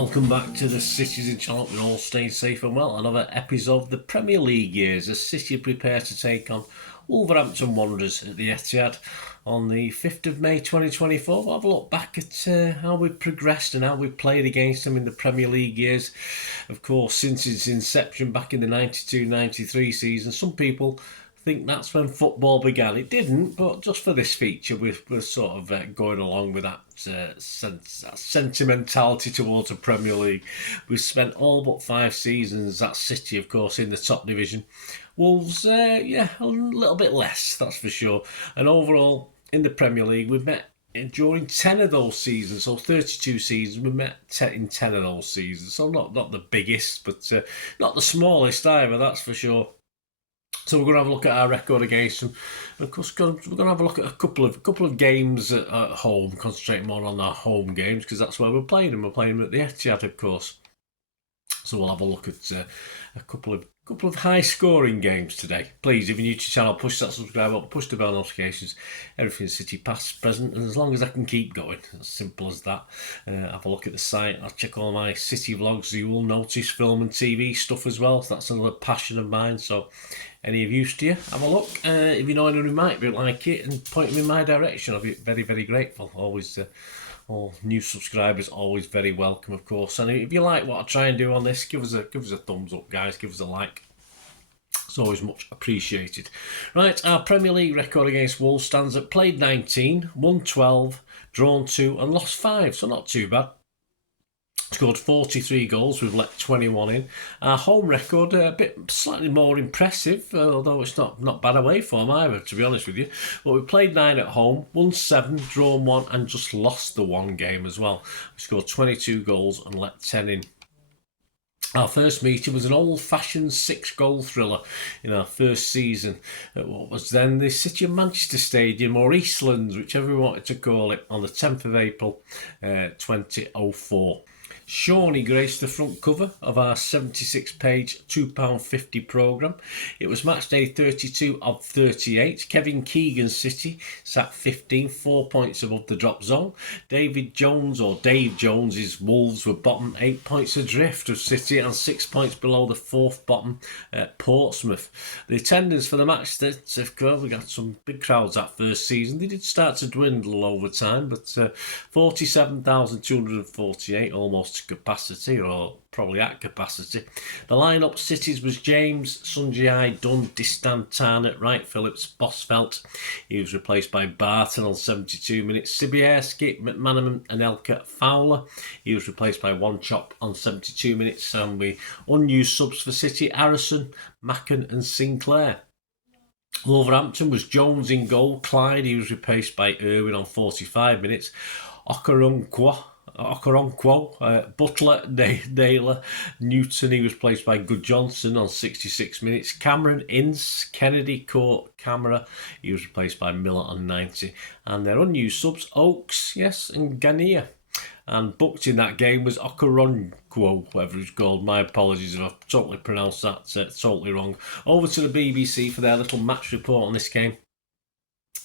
welcome back to the Cities in Charlotte. We're all staying safe and well. Another episode of the Premier League years as City prepare to take on Wolverhampton Wanderers at the Etihad on the 5th of May 2024. We'll have a look back at how we've progressed and how we've played against them in the Premier League years. Of course, since its inception back in the 92-93 season, some people think that's when football began. It didn't, but just for this feature, we're sort of going along with that sentimentality towards the Premier League. We've spent all but 5 seasons at City, of course, in the top division. Wolves, a little bit less, that's for sure. And overall, in the Premier League, we've met during 10 of those seasons, so 32 seasons, we met in 10 of those seasons. So not the biggest, but not the smallest either, that's for sure. So we're going to have a look at our record against them. Of course, we're going to have a look at a couple of games at home, concentrating more on our home games because that's where we're playing them. We're playing them at the Etihad, of course. So we'll have a look at a couple of high-scoring games today. Please, if you're new to the channel, push that subscribe button, push the bell notifications. Everything City past, present, and as long as I can keep going. As simple as that. Have a look at the site. I'll check all my City vlogs. You will notice film and TV stuff as well. So that's another passion of mine. So any of you to you, have a look. If you know anyone who might be like it and point them in my direction, I'll be very, very grateful. Always, all new subscribers always very welcome, of course. And if you like what I try and do on this, give us a thumbs up, guys. Give us a like. It's always much appreciated. Right, our Premier League record against Wolves stands at played 19, won 12, drawn 2, and lost 5. So not too bad. Scored 43 goals, we've let 21 in. Our home record, a bit slightly more impressive, although it's not bad away form either, to be honest with you. But we played 9 at home, won 7, drawn 1, and just lost the 1 game as well. We scored 22 goals and let 10 in. Our first meeting was an old-fashioned 6-goal thriller in our first season at what was then the City of Manchester Stadium, or Eastlands, whichever we wanted to call it, on the 10th of April 2004. Shawnee graced the front cover of our 76-page £2.50 programme. It was match day 32 of 38. Kevin Keegan's City sat 15, 4 points above the drop zone. Dave Jones's Wolves were bottom 8 points adrift of City and 6 points below the 4th bottom at Portsmouth. The attendance for the match, of course, we got some big crowds that first season. They did start to dwindle over time, but 47,248, almost capacity, or probably at capacity. The line-up Cities was James, Sunjai, Dunn, Distan, Tarnett, Wright, Phillips, Bosvelt. He was replaced by Barton on 72 minutes. Sibierski, McManaman, and Elka Fowler. He was replaced by One Chop on 72 minutes. And we unused subs for City, Harrison, Macken and Sinclair. Wolverhampton was Jones in goal. Clyde, he was replaced by Irwin on 45 minutes. Okoronkwo, Butler, Naylor, Newton, he was placed by Good Johnson on 66 minutes. Cameron, Ince, Kennedy, Court, Camera, he was replaced by Miller on 90. And their unused subs, Oakes, yes, and Ghania. And booked in that game was Okoronkwo, whatever it's called. My apologies if I've totally pronounced that totally wrong. Over to the BBC for their little match report on this game.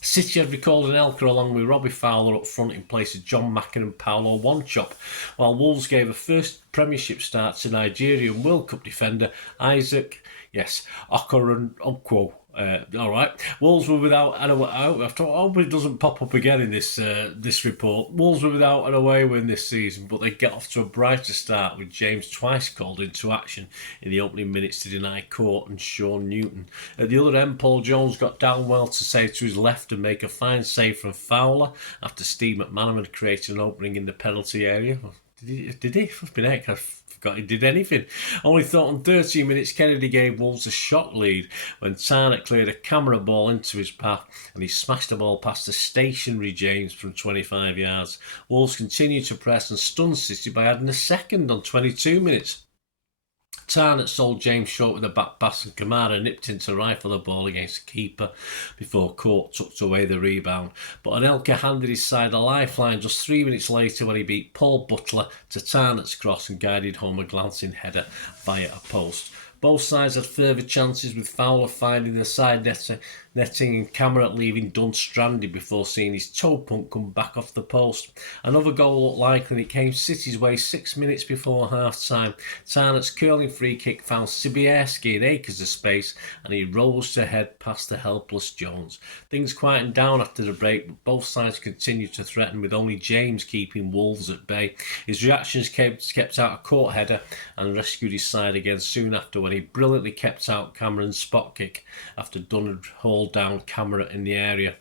City had recalled an Elka along with Robbie Fowler up front in place of John Macken and Paolo One-Chop, while Wolves gave a first Premiership start to Nigerian World Cup defender Isaac, Okoronkwo. All right. Wolves were without an away. I hope it doesn't pop up again in this report. Wolves were without an away win this season, but they get off to a brighter start with James twice called into action in the opening minutes to deny Court and Sean Newton. At the other end, Paul Jones got down well to save to his left and make a fine save from Fowler after Steve McManaman had created an opening in the penalty area. Did he? Flipping heck, I forgot he did anything. Only thought on 13 minutes Kennedy gave Wolves a shock lead when Tarnett cleared a camera ball into his path and he smashed the ball past the stationary James from 25 yards. Wolves continued to press and stun City by adding a second on 22 minutes. Tarnett sold James short with a back pass and Kamara nipped in to rifle the ball against the keeper before Court tucked away the rebound. But Anelka handed his side a lifeline just 3 minutes later when he beat Paul Butler to Tarnett's cross and guided home a glancing header via a post. Both sides had further chances, with Fowler finding the side netting and Kamara leaving Dunn stranded before seeing his toe punt come back off the post. Another goal looked likely and it came City's way 6 minutes before half-time. Tarnett's curling free kick found Sibierski in acres of space and he rose to head past the helpless Jones. Things quietened down after the break, but both sides continued to threaten, with only James keeping Wolves at bay. His reactions kept out a Court header and rescued his side again soon after, when he brilliantly kept out Cameron's spot kick after Dunn had hauled down Kamara in the area.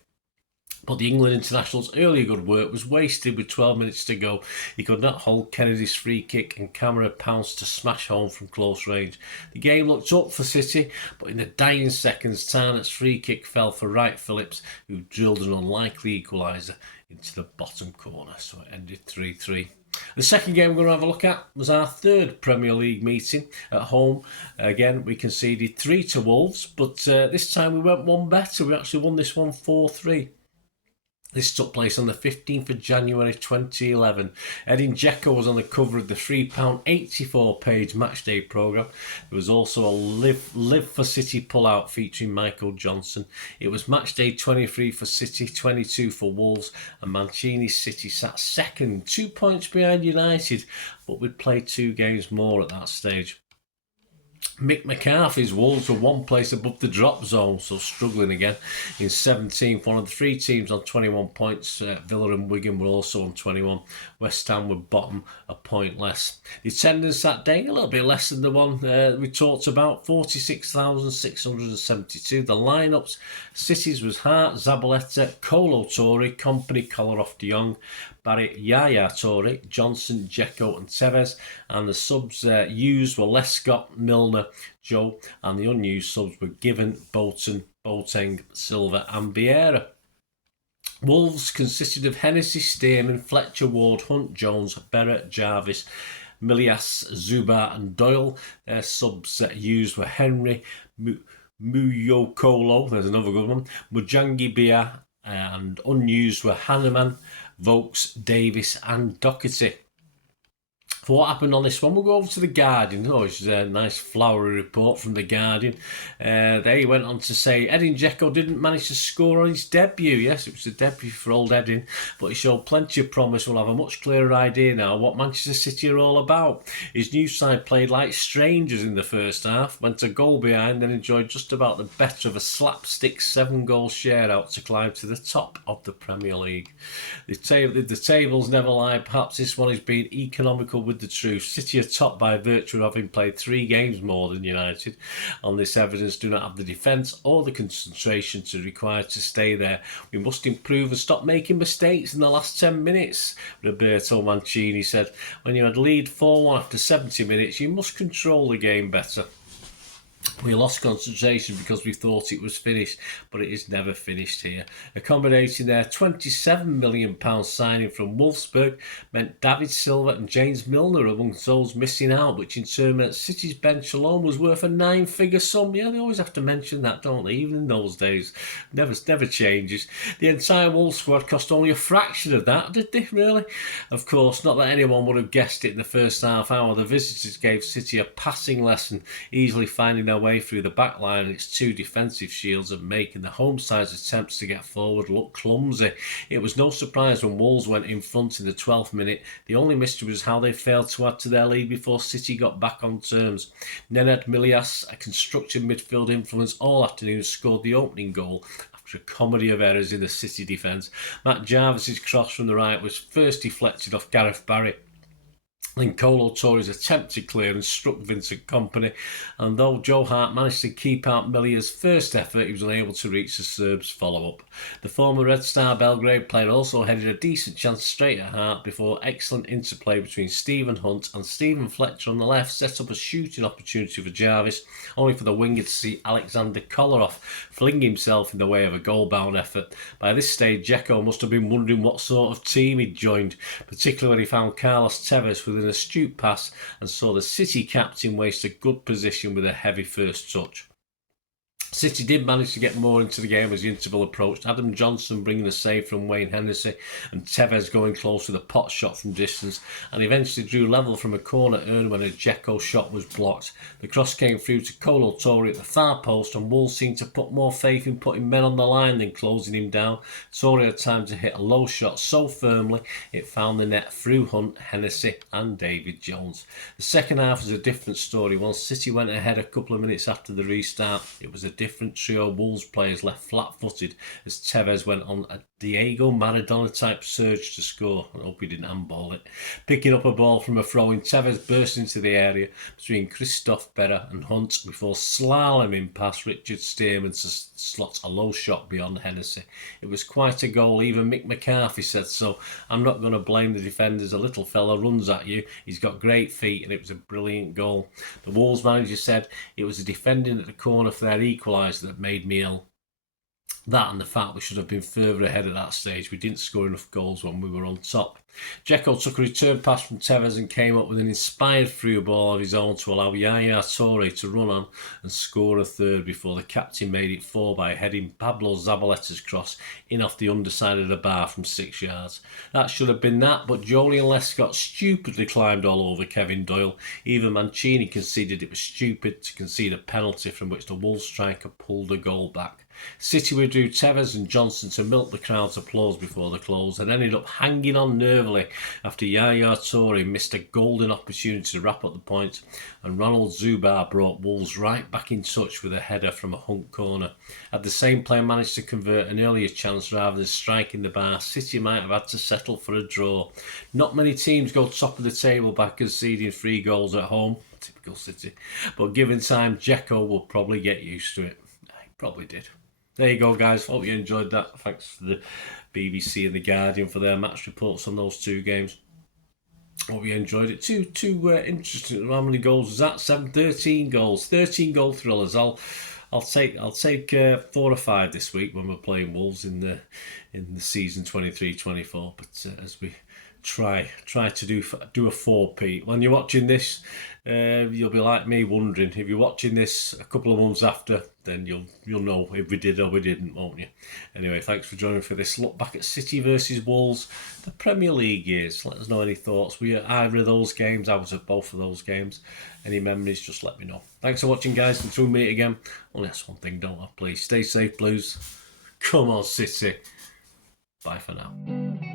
But the England international's earlier good work was wasted with 12 minutes to go. He could not hold Kennedy's free kick and Kamara pounced to smash home from close range. The game looked up for City, but in the dying seconds Tarnett's free kick fell for Wright Phillips, who drilled an unlikely equaliser into the bottom corner, so it ended 3-3. The second game we're going to have a look at was our third Premier League meeting at home. Again, we conceded 3 to Wolves, but this time we went one better. We actually won this one 4-3. This took place on the 15th of January 2011. Edin Dzeko was on the cover of the £3.84 page matchday programme. There was also a Live for City pullout featuring Michael Johnson. It was matchday 23 for City, 22 for Wolves, and Mancini's City sat second, 2 points behind United, but we'd played 2 games more at that stage. Mick McCarthy's Wolves were 1 place above the drop zone, so struggling again in 17th. One of the 3 teams on 21 points. Villa and Wigan were also on 21. West Ham were bottom, a point less. The attendance that day, a little bit less than the one we talked about, 46,672. The lineups: City's was Hart, Zabaleta, Kolo Touré, Kompany, Kolarov, De Jong, Barry, Yaya Touré, Johnson, Dzeko and Tevez, and the subs used were Lescott, Milner, Joe, and the unused subs were Given, Bolton, Boateng, Silva and Vieira. Wolves consisted of Hennessy, Stearman, Fletcher, Ward, Hunt, Jones, Berra, Jarvis, Milias, Zuba and Doyle. Their subs used were Henry, Muyokolo, there's another good one, Mujangi Bia, and unused were Hanneman, Vokes, Davis and Doherty. For what happened on this one, we'll go over to The Guardian. Oh, it's a nice flowery report from The Guardian. They went on to say Edin Dzeko didn't manage to score on his debut. Yes, it was a debut for old Edin, but he showed plenty of promise. We'll have a much clearer idea now what Manchester City are all about. His new side played like strangers in the first half, went a goal behind, then enjoyed just about the better of a slapstick 7-goal share out to climb to the top of the Premier League. The tables never lie. Perhaps this one is being economical with the truth. City are top by virtue of having played 3 games more than United. On this evidence, do not have the defence or the concentration to require to stay there. We must improve and stop making mistakes in the last 10 minutes, Roberto Mancini said. When you had lead 4-1 after 70 minutes, you must control the game better. We lost concentration because we thought it was finished, but it is never finished here. Accommodating their £27 million signing from Wolfsburg meant David Silva and James Milner amongst those missing out, which in turn meant City's bench alone was worth a 9-figure sum. Yeah, they always have to mention that, don't they? Even in those days. Never changes. The entire Wolves squad cost only a fraction of that, did they, really? Of course, not that anyone would have guessed it in the first half hour. The visitors gave City a passing lesson, easily finding their way through the back line and its 2 defensive shields and making the home side's attempts to get forward look clumsy. It was no surprise when Wolves went in front in the 12th minute. The only mystery was how they failed to add to their lead before City got back on terms. Nenad Milias, a constructive midfield influence all afternoon, scored the opening goal after a comedy of errors in the City defence. Matt Jarvis's cross from the right was first deflected off Gareth Barry. Then Kolo Touré's attempted clearance struck Vincent Kompany, and though Joe Hart managed to keep out Milia's first effort, he was unable to reach the Serbs' follow-up. The former Red Star Belgrade player also headed a decent chance straight at Hart before excellent interplay between Stephen Hunt and Stephen Fletcher on the left set up a shooting opportunity for Jarvis, only for the winger to see Alexander Kolarov fling himself in the way of a goal-bound effort. By this stage, Dzeko must have been wondering what sort of team he'd joined, particularly when he found Carlos Tevez with with an astute pass and saw the City captain waste a good position with a heavy first touch. City did manage to get more into the game as the interval approached. Adam Johnson bringing a save from Wayne Hennessy and Tevez going close with a pot shot from distance, and eventually drew level from a corner earned when a Dzeko shot was blocked. The cross came through to Kolo Toure at the far post, and Wolves seemed to put more faith in putting men on the line than closing him down. Toure had time to hit a low shot so firmly it found the net through Hunt, Hennessy and David Jones. The second half was a different story. Once City went ahead a couple of minutes after the restart, it was a different trio of Wolves players left flat-footed as Tevez went on a Diego Maradona-type surge to score. I hope he didn't handball it. Picking up a ball from a throw-in, Tevez burst into the area between Christophe Berra and Hunt before slaloming past Richard Stearman to slot a low shot beyond Hennessy. It was quite a goal. Even Mick McCarthy said so. I'm not going to blame the defenders. A little fella runs at you. He's got great feet and it was a brilliant goal. The Wolves manager said it was a defending at the corner for their equaliser that made me ill. That and the fact we should have been further ahead at that stage. We didn't score enough goals when we were on top. Dzeko took a return pass from Tevez and came up with an inspired through ball of his own to allow Yaya Toure to run on and score a third before the captain made it 4 by heading Pablo Zabaleta's cross in off the underside of the bar from 6 yards. That should have been that, but Julian Lescott stupidly climbed all over Kevin Doyle. Even Mancini conceded it was stupid to concede a penalty from which the Wolves striker pulled a goal back. City withdrew Tevez and Johnson to milk the crowd's applause before the close and ended up hanging on nervily after Yaya Toure missed a golden opportunity to wrap up the point, and Ronald Zubar brought Wolves right back in touch with a header from a Hunt corner. Had the same player managed to convert an earlier chance rather than striking the bar, City might have had to settle for a draw. Not many teams go top of the table by conceding 3 goals at home, typical City, but given time, Dzeko will probably get used to it. He probably did. There you go, guys. Hope you enjoyed that. Thanks to the BBC and the Guardian for their match reports on those 2 games. Hope you enjoyed it. Two interesting. How many goals was that? 13 goals. 13 goal thrillers. I'll take 4 or 5 this week when we're playing Wolves in the season 23-24. But as we try to do a 4P. When you're watching this, you'll be like me wondering. If you're watching this a couple of months after, then you'll know if we did or we didn't, won't you? Anyway, thanks for joining for this look back at City versus Wolves, the Premier League years. Let us know any thoughts. Were you at either of those games? I was at both of those games. Any memories, just let me know. Thanks for watching, guys. Until we meet again, only ask one thing, don't I? Please stay safe, Blues. Come on, City. Bye for now.